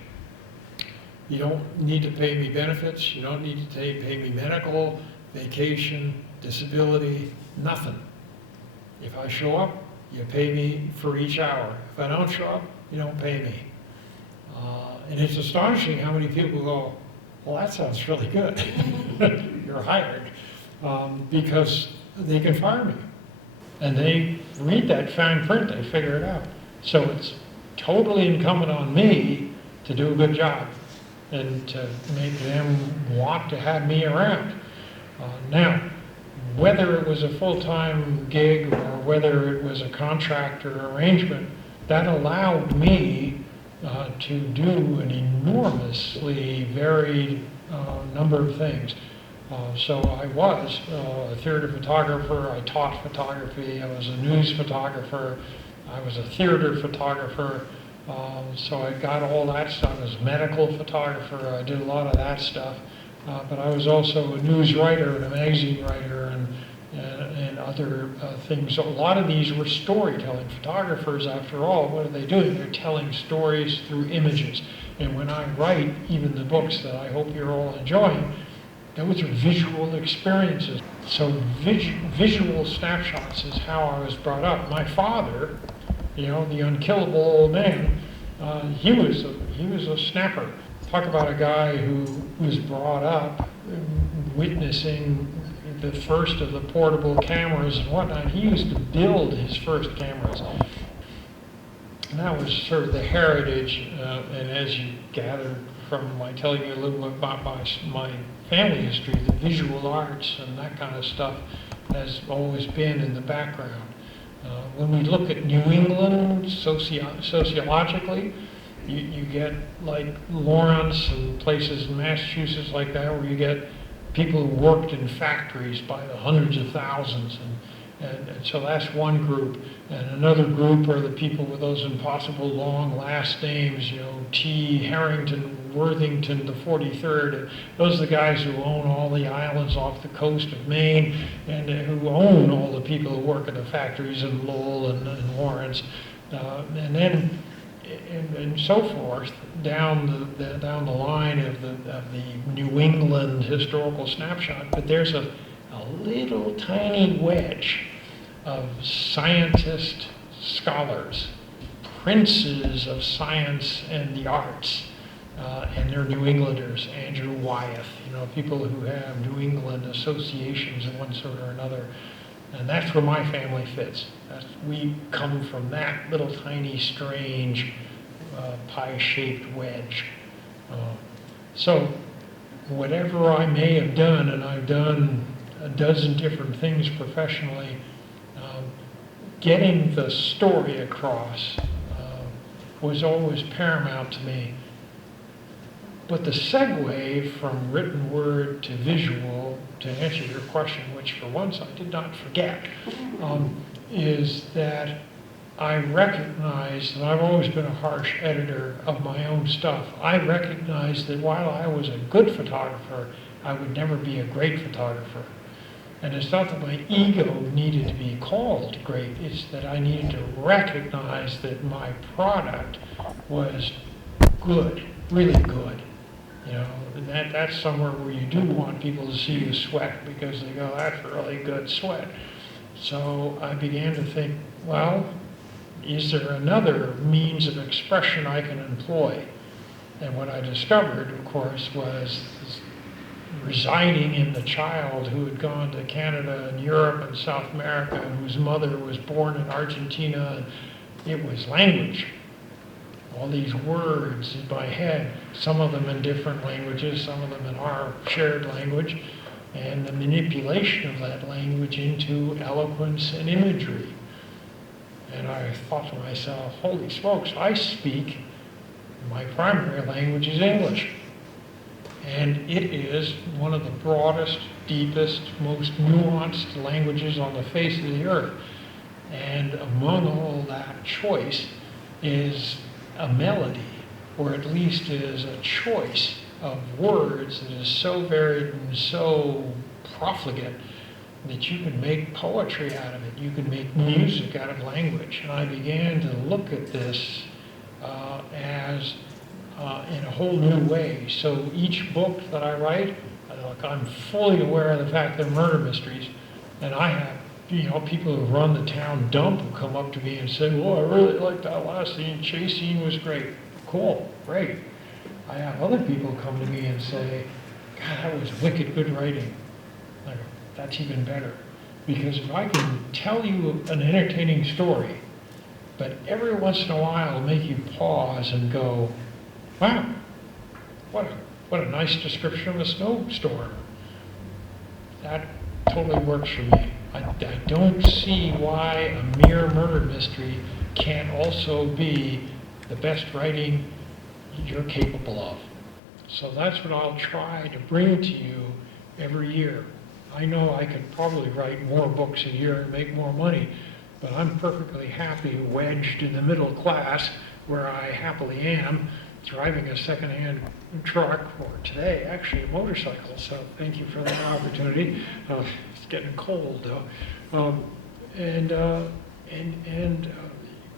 You don't need to pay me benefits, you don't need to pay me medical, vacation, disability, nothing. If I show up, you pay me for each hour. If I don't show up, you don't pay me. And it's astonishing how many people go, well, that sounds really good. You're hired. Because they can fire me. And they read that fine print, they figure it out. So it's totally incumbent on me to do a good job and to make them want to have me around. Now, whether it was a full-time gig or whether it was a contractor arrangement, that allowed me to do an enormously varied number of things. So I was a theater photographer, I taught photography, I was a news photographer, I was a theater photographer, so I got all that stuff. I was a medical photographer, I did a lot of that stuff, but I was also a news writer and a magazine writer and other things. So a lot of these were storytelling. Photographers, after all, what are they doing? They're telling stories through images. And when I write, even the books that I hope you're all enjoying, those are visual experiences. So visual snapshots is how I was brought up. My father, you know, the unkillable old man, he was a snapper. Talk about a guy who was brought up witnessing the first of the portable cameras and whatnot. He used to build his first cameras. And that was sort of the heritage, and as you gather from my telling you a little bit about my family history, the visual arts and that kind of stuff has always been in the background. When we look at New England sociologically, you get like Lawrence and places in Massachusetts like that where you get people who worked in factories by the hundreds of thousands. And so that's one group. And another group are the people with those impossible long last names, you know, T. Harrington, Worthington, the 43rd. And those are the guys who own all the islands off the coast of Maine and who own all the people who work at the factories in Lowell and Lawrence. And then and so forth down the line of the New England historical snapshot. But there's a little tiny wedge of scientists, scholars, princes of science and the arts, and they're New Englanders. Andrew Wyeth, you know, people who have New England associations of one sort or another. And that's where my family fits. We come from that little tiny, strange, pie-shaped wedge. So whatever I may have done, and I've done a dozen different things professionally, getting the story across was always paramount to me. But the segue from written word to visual, to answer your question, which for once I did not forget, is that I recognize that I've always been a harsh editor of my own stuff. I recognize that while I was a good photographer, I would never be a great photographer. And it's not that my ego needed to be called great, it's that I needed to recognize that my product was good, really good. You know, and that's somewhere where you do want people to see you sweat because they go, that's really good sweat. So I began to think, well, is there another means of expression I can employ? And what I discovered, of course, was residing in the child who had gone to Canada and Europe and South America and whose mother was born in Argentina. It was language. All these words in my head, some of them in different languages, some of them in our shared language, and the manipulation of that language into eloquence and imagery. And I thought to myself, holy smokes, I speak, my primary language is English. And it is one of the broadest, deepest, most nuanced languages on the face of the earth. And among all that choice is a melody, or at least is a choice of words that is so varied and so profligate that you can make poetry out of it. You can make music out of language. And I began to look at this as in a whole new way. So each book that I write, I'm fully aware of the fact they're murder mysteries. And I have, people who run the town dump who come up to me and say, well, I really liked that last scene. Chase scene was great. Cool, great. I have other people come to me and say, God, that was wicked good writing. I go, that's even better. Because if I can tell you an entertaining story, but every once in a while make you pause and go, wow, what a nice description of a snowstorm. That totally works for me. I don't see why a mere murder mystery can't also be the best writing you're capable of. So that's what I'll try to bring to you every year. I know I could probably write more books a year and make more money, but I'm perfectly happy wedged in the middle class where I happily am, driving a second-hand truck, or today actually a motorcycle, so thank you for that opportunity. It's getting cold though.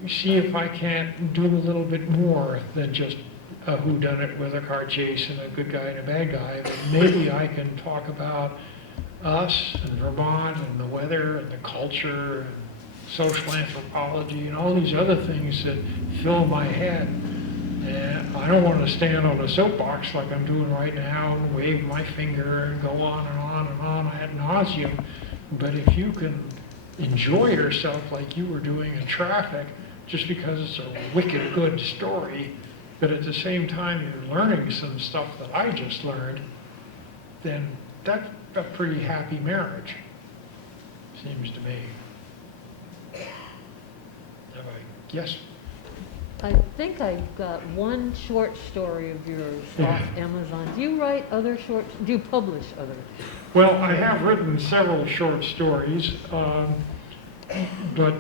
See if I can't do a little bit more than just a whodunit with a car chase and a good guy and a bad guy, but maybe I can talk about us and Vermont and the weather and the culture and social anthropology and all these other things that fill my head. And I don't want to stand on a soapbox like I'm doing right now and wave my finger and go on and on and on ad nauseum. But if you can enjoy yourself like you were doing in traffic, just because it's a wicked good story, but at the same time you're learning some stuff that I just learned, then that's a pretty happy marriage, seems to me. Yes? I think I got one short story of yours off Amazon. Do you write other do you publish other? Well, I have written several short stories, but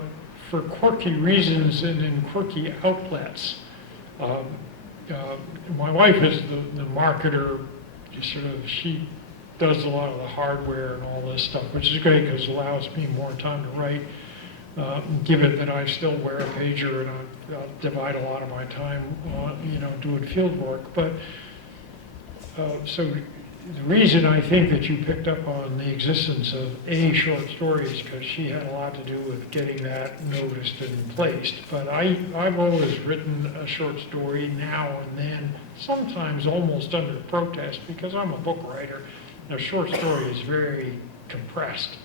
for quirky reasons and in quirky outlets. Um, my wife is the marketer, she does a lot of the hardware and all this stuff, which is great because it allows me more time to write. Given that I still wear a pager and I'll divide a lot of my time on, doing field work. But so the reason I think that you picked up on the existence of a short story is because she had a lot to do with getting that noticed and placed. But I've always written a short story now and then, sometimes almost under protest, because I'm a book writer. A short story is very compressed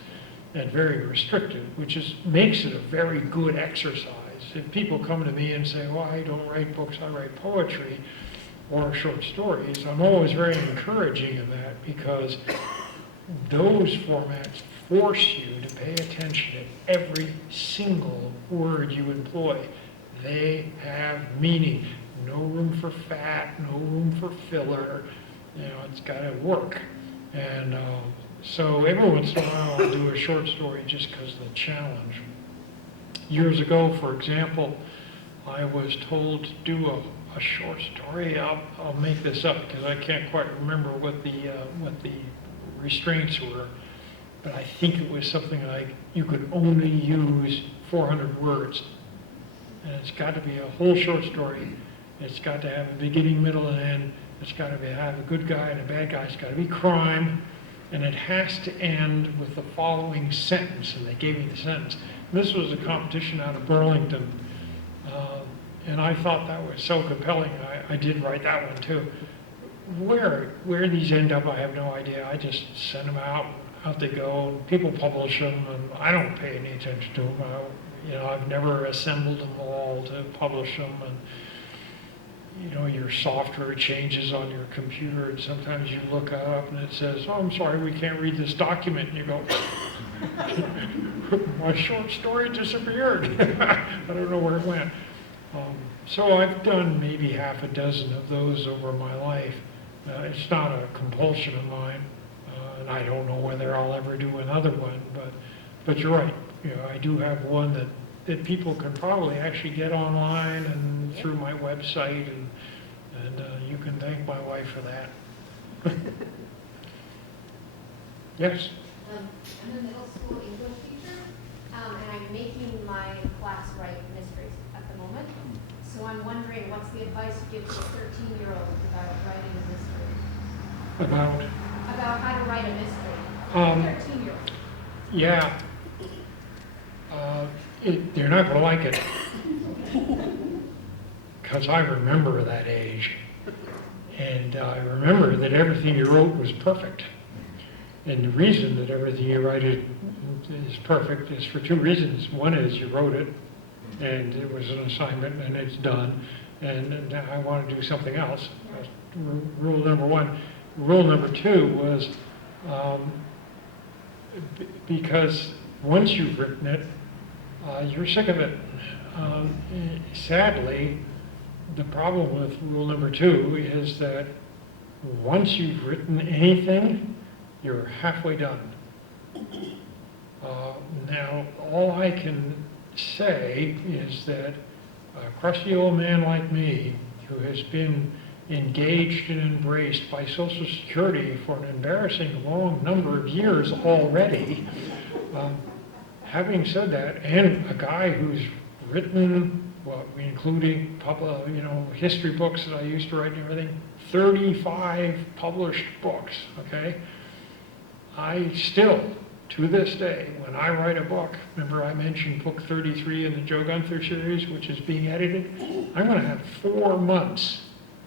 and very restrictive, which makes it a very good exercise. If people come to me and say, well, I don't write books, I write poetry or short stories, I'm always very encouraging of that, because those formats force you to pay attention to every single word you employ. They have meaning. No room for fat, no room for filler. It's got to work. And so every once in a while I'll do a short story just because of the challenge. Years ago, for example, I was told to do a short story. I'll make this up because I can't quite remember what the restraints were, but I think it was something like you could only use 400 words. And it's got to be a whole short story. It's got to have a beginning, middle, and end. It's got to have a good guy and a bad guy. It's got to be crime. And it has to end with the following sentence. And they gave me the sentence. This was a competition out of Burlington. And I thought that was so compelling. I did write that one too. Where these end up, I have no idea. I just send them out they go. People publish them, and I don't pay any attention to them. I've never assembled them all to publish them. And your software changes on your computer, and sometimes you look up and it says, oh, I'm sorry, we can't read this document. And you go, my short story disappeared. I don't know where it went. So I've done maybe half a dozen of those over my life. It's not a compulsion of mine, and I don't know whether I'll ever do another one, but you're right. I do have one that people can probably actually get online and through my website, and you can thank my wife for that. Yes? I'm a middle school English teacher, and I'm making my class write mysteries at the moment. So I'm wondering, what's the advice you give to a 13-year-old about writing a mystery? About how to write a mystery. 13-year-old. Yeah. They're not going to like it. Because I remember that age. And I remember that everything you wrote was perfect. And the reason that everything you write is perfect is for two reasons. One is you wrote it, and it was an assignment, and it's done, and now I want to do something else. That's rule number one. Rule number two was because once you've written it, you're sick of it. Sadly, the problem with rule number two is that once you've written anything, you're halfway done. Now, all I can say is that a crusty old man like me, who has been engaged and embraced by Social Security for an embarrassing long number of years already, having said that, and a guy who's written, including history books that I used to write and everything, 35 published books, okay? I still, to this day, when I write a book, remember I mentioned book 33 in the Joe Gunther series, which is being edited, I'm going to have 4 months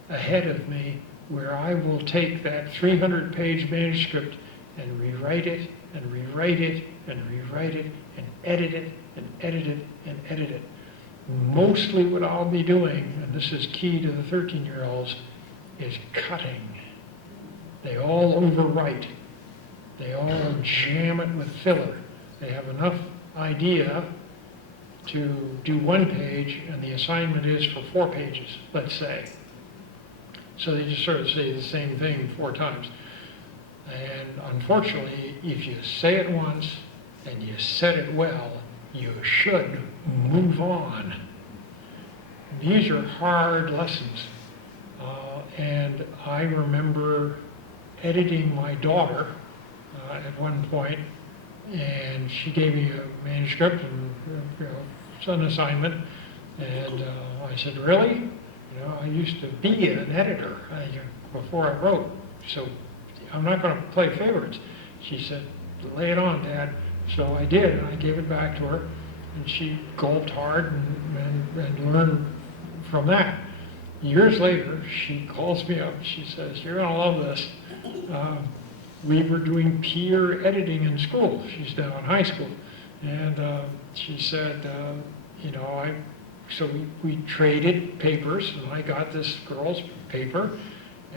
ahead of me where I will take that 300-page manuscript and rewrite it, and rewrite it, and rewrite it, and edit it, and edit it, and edit it. Mostly what I'll be doing, and this is key to the 13-year-olds, is cutting. They all overwrite. They all jam it with filler. They have enough idea to do 1 page and the assignment is for 4 pages, let's say. So they just sort of say the same thing 4 times. And unfortunately, if you say it once and you said it well, you should move on. These are hard lessons. And I remember editing my daughter at one point, and she gave me a manuscript and it's an assignment, and I said, really? I used to be an editor before I wrote, so I'm not going to play favorites. She said, lay it on, Dad. So I did, and I gave it back to her, and she gulped hard and learned from that. Years later, she calls me up. She says, you're going to love this. We were doing peer editing in school. She's now in high school. And she said, so we traded papers, and I got this girl's paper,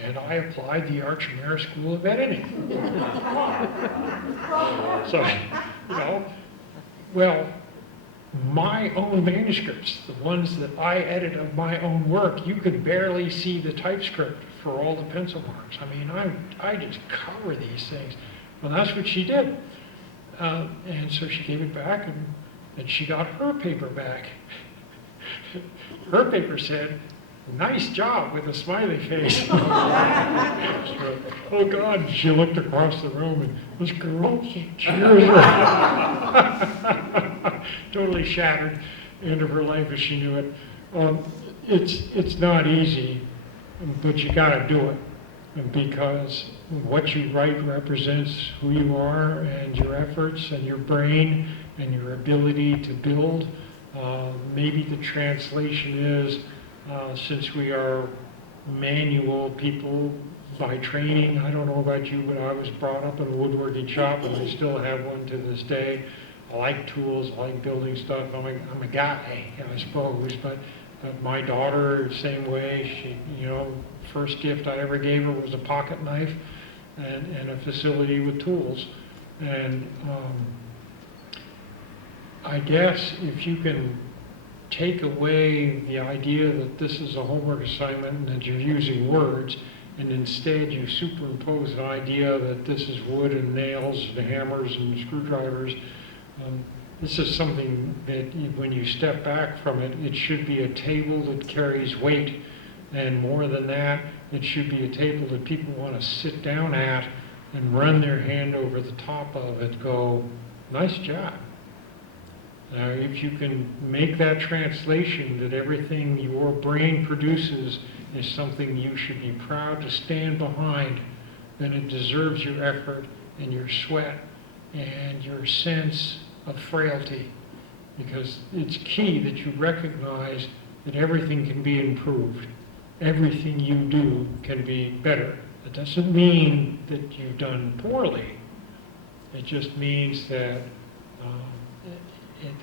and I applied the Archimere School of Editing. So, well, my own manuscripts, the ones that I edit of my own work, you could barely see the typescript for all the pencil marks. I mean, I just cover these things. Well, that's what she did. And so she gave it back, and she got her paper back. Her paper said, nice job, with a smiley face. Oh God, she looked across the room and this girl, tears totally shattered, end of her life as she knew it. It's not easy, but you gotta do it, because what you write represents who you are and your efforts and your brain and your ability to build. Maybe the translation is, since we are manual people by training, I don't know about you, but I was brought up in a woodworking shop and I still have one to this day. I like tools, I like building stuff. I'm a guy, I suppose, but my daughter, same way. She, first gift I ever gave her was a pocket knife and a facility with tools. And I guess if you can take away the idea that this is a homework assignment and that you're using words, and instead you superimpose the idea that this is wood and nails and hammers and screwdrivers, this is something that when you step back from it, it should be a table that carries weight. And more than that, it should be a table that people want to sit down at and run their hand over the top of it, go, nice job. Now, if you can make that translation that everything your brain produces is something you should be proud to stand behind, then it deserves your effort and your sweat and your sense of frailty. Because it's key that you recognize that everything can be improved. Everything you do can be better. It doesn't mean that you've done poorly. It just means that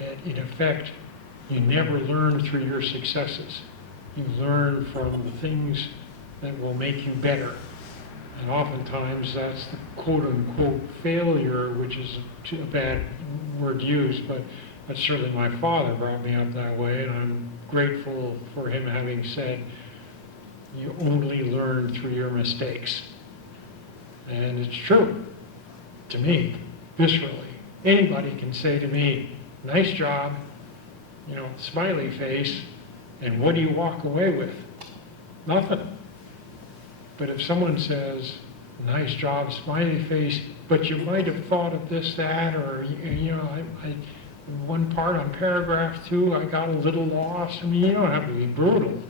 that in effect, you never learn through your successes. You learn from the things that will make you better. And oftentimes that's the quote-unquote failure, which is a bad word used, but certainly my father brought me up that way, and I'm grateful for him having said, you only learn through your mistakes. And it's true, to me, viscerally. Anybody can say to me, nice job, smiley face, and what do you walk away with? Nothing. But if someone says, nice job, smiley face, but you might have thought of this, that, or, one part on paragraph 2, I got a little lost. I mean, you don't have to be brutal.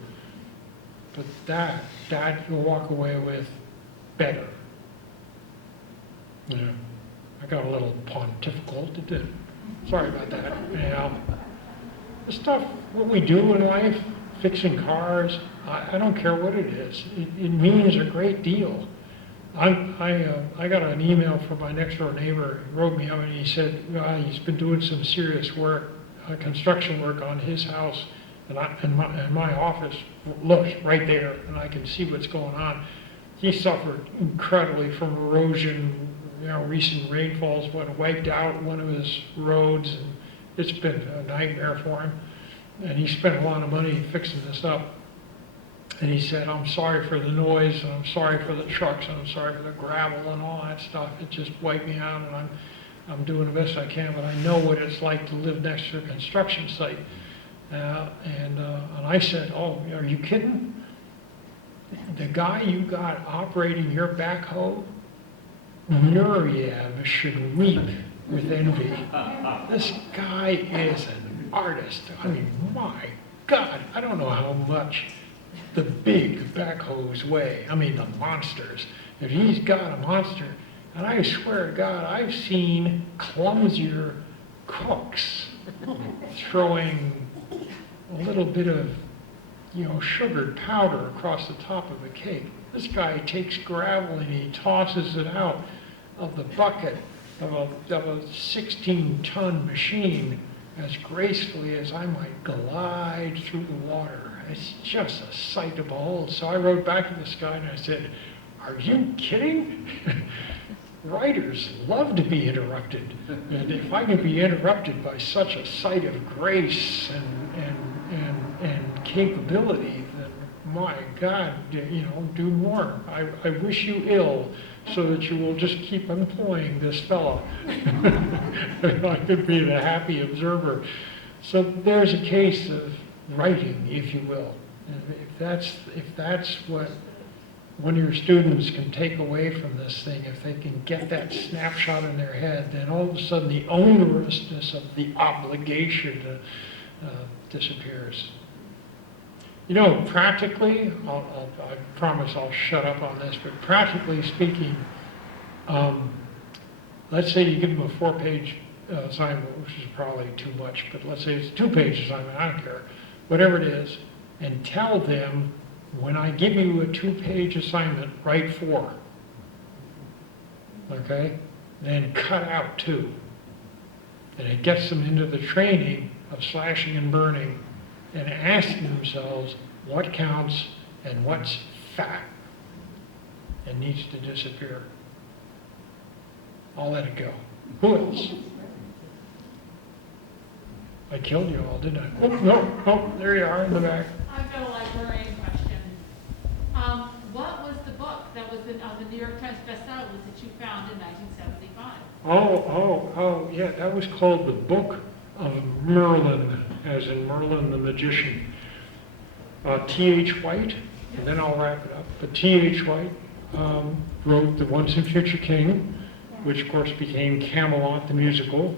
But that you'll walk away with better. I got a little pontifical. Sorry about that. The stuff, what we do in life, fixing cars, I don't care what it is. It means a great deal. I got an email from my next door neighbor. He wrote me up and he said he's been doing some serious work, construction work on his house, and my office looks right there, and I can see what's going on. He suffered incredibly from erosion. Recent rainfalls wiped out one of his roads, It's been a nightmare for him. And he spent a lot of money fixing this up. And he said, I'm sorry for the noise, and I'm sorry for the trucks, and I'm sorry for the gravel and all that stuff. It just wiped me out, and I'm doing the best I can, but I know what it's like to live next to a construction site. And I said, oh, are you kidding? The guy you got operating your backhoe, Nureyev, should weep with envy. This guy is an artist. I mean, my God, I don't know how much the big backhoes weigh. I mean, the monsters. If he's got a monster, and I swear to God, I've seen clumsier cooks throwing a little bit of, sugared powder across the top of a cake. This guy takes gravel and he tosses it out of the bucket of a 16-ton machine as gracefully as I might glide through the water. It's just a sight to behold. So I wrote back to this guy and I said, are you kidding? Writers love to be interrupted. And if I can be interrupted by such a sight of grace and capability, then my God, do more. I wish you ill so that you will just keep employing this fellow. And I could be the happy observer. So there's a case of writing, if you will. And if that's what one of your students can take away from this thing, if they can get that snapshot in their head, then all of a sudden the onerousness of the obligation disappears. Practically, I promise I'll shut up on this, but practically speaking, let's say you give them a 4-page assignment, which is probably too much, but let's say it's a 2-page assignment, I don't care, whatever it is, and tell them, when I give you a 2-page assignment, write 4. Okay? Then cut out 2. And it gets them into the training of slashing and burning and asking themselves what counts and what's fat and needs to disappear. I'll let it go. Who else? I killed you all, didn't I? Oh, no. Oh, there you are in the back. I've got a librarian question. What was the book that was on the New York Times bestseller list that you found in 1975? Oh, yeah, that was called the Book of Merlin, as in Merlin the Magician. T.H. White, and then I'll wrap it up, but T.H. White wrote The Once and Future King, which of course became Camelot the musical,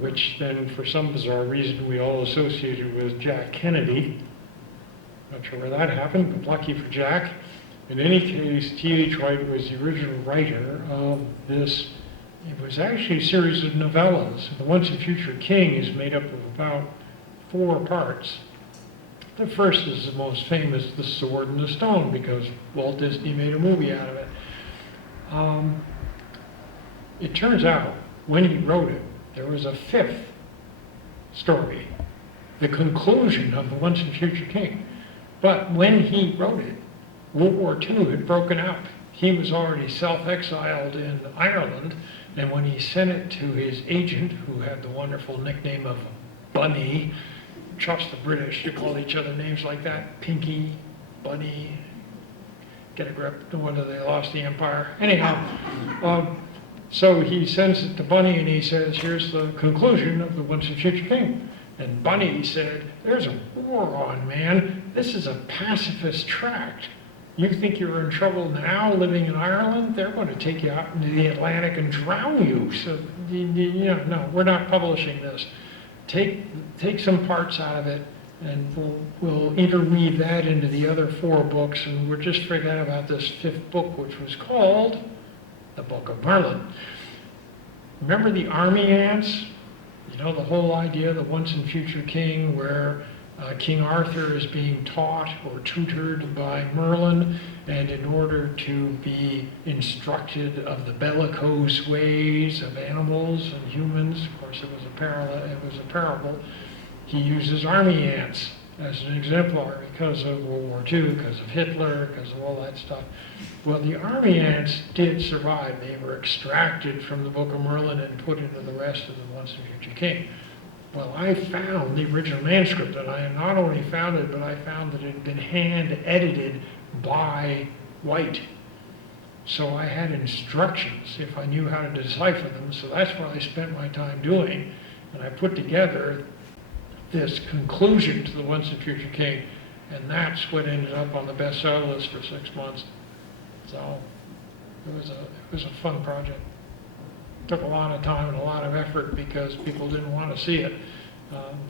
which then for some bizarre reason we all associated with Jack Kennedy. Not sure where that happened, but lucky for Jack. In any case, T.H. White was the original writer of this. It was actually a series of novellas. The Once and Future King is made up of about 4 parts. The first is the most famous, The Sword and the Stone, because Walt Disney made a movie out of it. It turns out, when he wrote it, there was a 5th story, the conclusion of The Once and Future King. But when he wrote it, World War II had broken out. He was already self-exiled in Ireland, and when he sent it to his agent, who had the wonderful nickname of Bunny, trust the British to call each other names like that, Pinky, Bunny, get a grip, no wonder they lost the empire. Anyhow, so he sends it to Bunny and he says, here's the conclusion of The Once and Future King. And Bunny said, there's a war on, man. This is a pacifist tract. You think you're in trouble now living in Ireland? They're going to take you out into the Atlantic and drown you. So, no, we're not publishing this. Take some parts out of it, and we'll interweave that into the other 4 books, and we're just forgetting about this 5th book, which was called The Book of Merlin. Remember the army ants? The whole idea of The Once and Future King, where King Arthur is being taught or tutored by Merlin, and in order to be instructed of the bellicose ways of animals and humans, of course it was a parable, he uses army ants as an exemplar because of World War II, because of Hitler, because of all that stuff. Well, the army ants did survive. They were extracted from the Book of Merlin and put into the rest of the Once and Future King. Well, I found the original manuscript, and I not only found it, but I found that it had been hand edited by White. So I had instructions if I knew how to decipher them, so that's what I spent my time doing. And I put together this conclusion to the Once and Future King, and that's what ended up on the bestseller list for 6 months. So it was a fun project. Took a lot of time and a lot of effort because people didn't want to see it.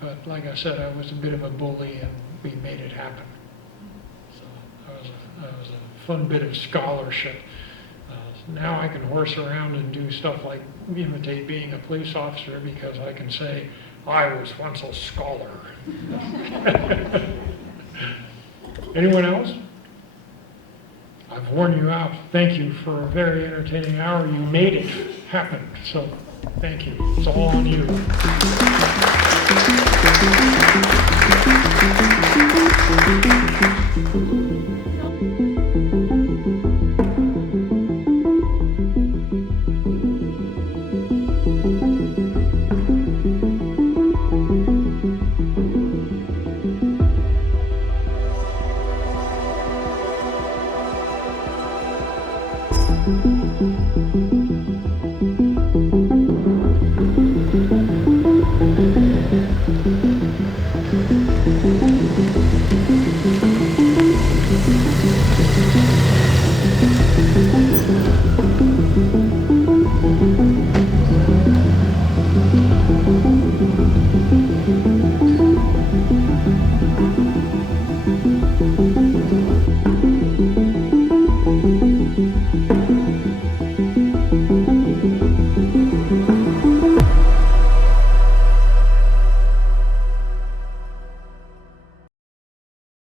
But like I said, I was a bit of a bully, and we made it happen. So that was a fun bit of scholarship. Now I can horse around and do stuff like imitate being a police officer because I can say, I was once a scholar. Anyone else? I've worn you out. Thank you for a very entertaining hour. You made it happen, so thank you. It's all on you.